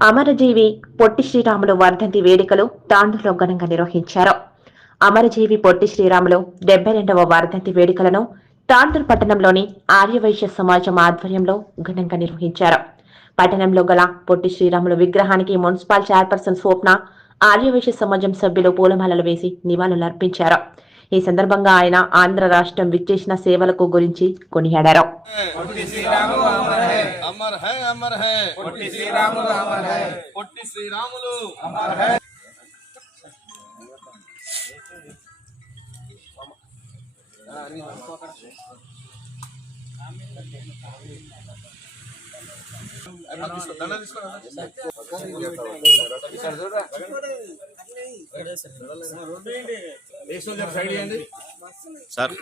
అమరజీవి పొట్టి శ్రీరాములు వర్ధంతి వేడుకలు తాండూలో ఘనంగా నిర్వహించారు. అమరజీవి పొట్టి శ్రీరాములు డెబ్బై రెండవ వర్ధంతి వేడుకలను తాండూర్ పట్టణంలోని ఆర్యవైశ్య సమాజం ఆధ్వర్యంలో ఘనంగా నిర్వహించారు. పట్టణంలో గల పొట్టి శ్రీరాములు విగ్రహానికి మున్సిపల్ చైర్పర్సన్ స్వప్న ఆర్యవైశ్య సమాజం సభ్యులు పూలమాలలు వేసి నివాళులర్పించారు. ఈ సందర్భంగా ఆయన ఆంధ్ర రాష్ట్రం విచ్చేసిన సేవలకు గురించి కొనియాడారు. పొట్టి శ్రీరాములు అమర్ హై అమర్ హై సార్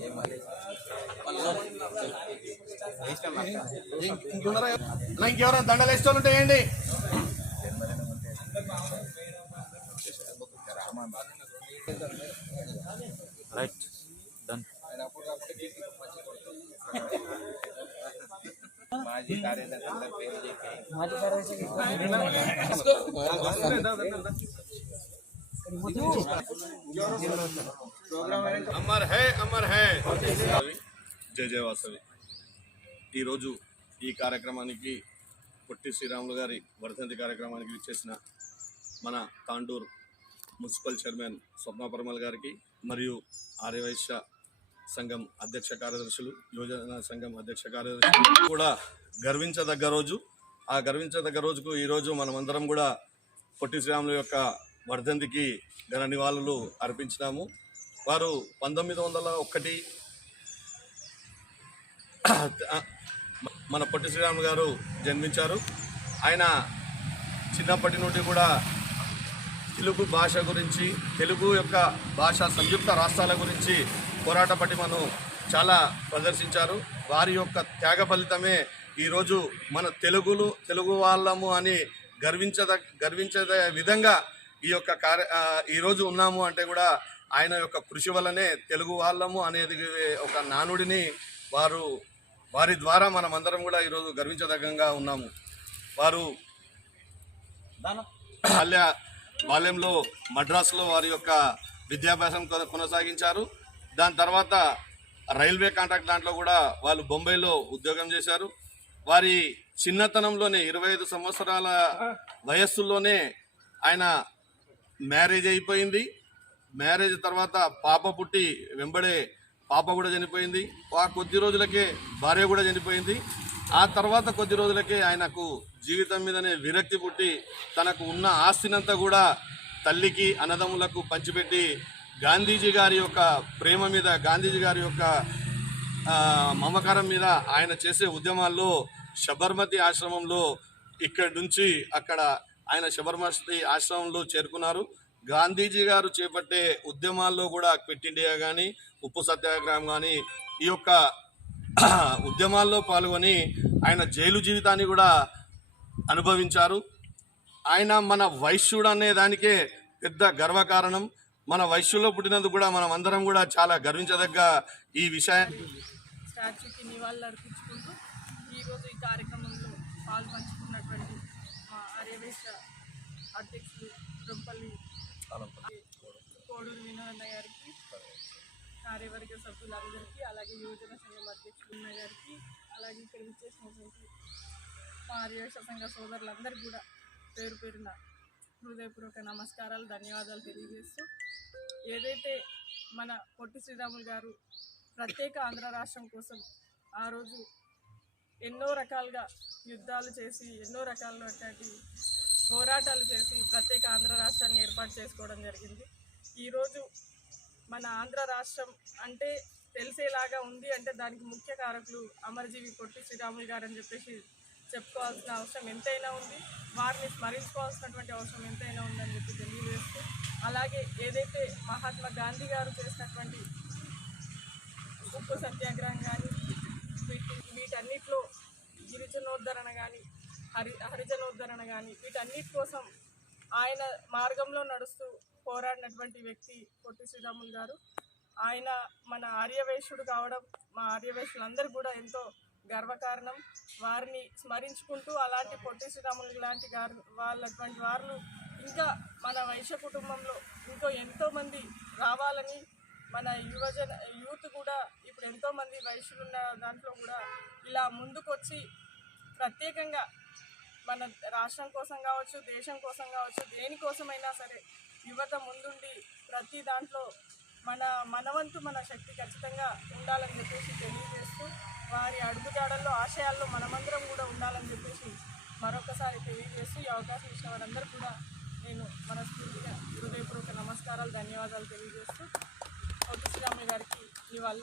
ఇంకున్నారా ఇంకెవరైనా దండలు వేసే వాళ్ళు ఉంటే వేయండి రైట్ డన్ మాజీ కార్యదర్శి అందరి పేరు చెప్పి అమర్ హై అమర్ హై జయ జయ వాసవి ఈరోజు ఈ కార్యక్రమానికి పొట్టి శ్రీరాములు గారి వర్ధంతి కార్యక్రమానికి ఇచ్చేసిన మన తాండూర్ మున్సిపల్ చైర్మన్ స్వప్న పరమల్ గారికి మరియు ఆర్యవైశ్య సంఘం అధ్యక్ష కార్యదర్శులు యువజన సంఘం అధ్యక్ష కార్యదర్శులు కూడా గర్వించదగ్గ రోజు. ఆ గర్వించదగ్గ రోజుకు ఈరోజు మనమందరం కూడా పొట్టి శ్రీరాములు యొక్క వర్ధంతికి ఘన నివాళులు అర్పించినాము. వారు పంతొమ్మిది వందల ఒకటి మన పొట్టి శ్రీరాములు గారు జన్మించారు. ఆయన చిన్నప్పటి నుండి కూడా తెలుగు భాష గురించి తెలుగు యొక్క భాష సంయుక్త రాష్ట్రాల గురించి పోరాట పటిమను చాలా ప్రదర్శించారు. వారి యొక్క త్యాగ ఫలితమే ఈరోజు మన తెలుగులు తెలుగు వాళ్ళము అని గర్వించద గర్వించే విధంగా ఈ యొక్క కార్య ఈరోజు ఉన్నాము అంటే కూడా ఆయన యొక్క కృషి వల్లనే తెలుగు వాళ్ళము అనేది ఒక నానుడిని వారు వారి ద్వారా మనమందరం కూడా ఈరోజు గర్వించదగ్గంగా ఉన్నాము. వారు బాల్య బాల్యంలో మద్రాసులో వారి యొక్క విద్యాభ్యాసం కొన- కొనసాగించారు. దాని తర్వాత రైల్వే కాంట్రాక్ట్ దాంట్లో కూడా వాళ్ళు బొంబాయిలో ఉద్యోగం చేశారు. వారి చిన్నతనంలోనే ఇరవై ఐదు సంవత్సరాల వయస్సులోనే ఆయన మ్యారేజ్ అయిపోయింది. మ్యారేజ్ తర్వాత పాప పుట్టి వెంబడే పాప కూడా చనిపోయింది. ఆ కొద్ది రోజులకే భార్య కూడా చనిపోయింది. ఆ తర్వాత కొద్ది రోజులకే ఆయనకు జీవితం మీదనే విరక్తి పుట్టి తనకు ఉన్న ఆస్తినంతా కూడా తల్లికి అన్నదమ్ములకు పంచిపెట్టి గాంధీజీ గారి యొక్క ప్రేమ మీద గాంధీజీ గారి యొక్క మమకారం మీద ఆయన చేసే ఉద్యమాల్లో శబర్మతి ఆశ్రమంలో ఇక్కడి నుంచి అక్కడ ఆయన శబర్మతి ఆశ్రమంలో చేరుకున్నారు. గాంధీజీ గారు చేపట్టే ఉద్యమాల్లో కూడా క్విట్ ఇండియా కానీ ఉప్పు సత్యాగ్రహం కానీ ఈ యొక్క ఉద్యమాల్లో పాల్గొని ఆయన జైలు జీవితాన్ని కూడా అనుభవించారు. ఆయన మన వైశ్యుడు అనే దానికే పెద్ద గర్వకారణం మన వైశ్యులో పుట్టినందుకు కూడా మనం అందరం కూడా చాలా గర్వించదగ్గ ఈ విషయాన్ని స్టాచ్యూకి నివాళులు అర్పించుకుంటూ ఈరోజు ఈ కార్యక్రమంలో పాల్పంచుకున్నటువంటి మా ఆర్యవేశ అధ్యక్షులు రొంపల్లి కోడూరు వినోదన్న గారికి కార్యవర్గ సభ్యులందరికీ అలాగే యువజన సంఘం అధ్యక్షులు ఉన్న గారికి అలాగే ఇక్కడ విచ్చేసినటువంటి మా ఆర్యవేశ సంఘ సోదరులందరికీ కూడా పేరు పేరున హృదయపూర్వక నమస్కారాలు ధన్యవాదాలు తెలియజేస్తూ ఏదైతే మన పొట్టి శ్రీరాములు గారు ప్రత్యేక ఆంధ్ర రాష్ట్రం కోసం ఆ రోజు ఎన్నో రకాలుగా యుద్ధాలు చేసి ఎన్నో రకాలైనటువంటి పోరాటాలు చేసి ప్రత్యేక ఆంధ్ర రాష్ట్రాన్ని ఏర్పాటు చేసుకోవడం జరిగింది. ఈరోజు మన ఆంధ్ర రాష్ట్రం అంటే తెలిసేలాగా ఉంది అంటే దానికి ముఖ్య కారకులు అమరజీవి పొట్టి శ్రీరాములు గారు అని చెప్పేసి చెప్పుకోవాల్సిన అవసరం ఎంతైనా ఉంది. వారిని స్మరించుకోవాల్సినటువంటి అవసరం ఎంతైనా ఉందని చెప్పి తెలియజేస్తూ అలాగే ఏదైతే మహాత్మా గాంధీ గారు చేసినటువంటి ఉప్పు సత్యాగ్రహం కానీ వీటి వీటన్నిటిలో గిరిజనోద్ధరణ కానీ హరి హరిజనోద్ధరణ కానీ వీటన్నిటి కోసం ఆయన మార్గంలో నడుస్తూ పోరాడినటువంటి వ్యక్తి పొట్టి శ్రీరాములు గారు. ఆయన మన ఆర్యవేశుడు కావడం మా ఆర్యవేశులందరూ కూడా ఎంతో గర్వకారణం. వారిని స్మరించుకుంటూ అలాంటి పొట్టి శ్రీరాములు లాంటి గారు వాళ్ళటువంటి వారు ఇంకా మన వైశ్య కుటుంబంలో ఇంకో ఎంతోమంది రావాలని మన యువజన యూత్ కూడా ఇప్పుడు ఎంతోమంది వయసులున్న దాంట్లో కూడా ఇలా ముందుకొచ్చి ప్రత్యేకంగా మన రాష్ట్రం కోసం కావచ్చు దేశం కోసం కావచ్చు దేనికోసమైనా సరే యువత ముందుండి ప్రతి దాంట్లో మన మనవంతు మన శక్తి ఖచ్చితంగా ఉండాలని చెప్పేసి తెలియజేస్తూ వారి అడుగుజాడల్లో ఆశయాల్లో మనమందరం కూడా ఉండాలని చెప్పేసి మరొకసారి తెలియజేస్తూ ఈ అవకాశం ఇచ్చిన వారందరూ కూడా నేను మనస్ఫూర్తిగా హృదయపూర్వక నమస్కారాలు ధన్యవాదాలు తెలియజేస్తూ. పొట్టి శ్రీరాములు గారికి ఇవాళ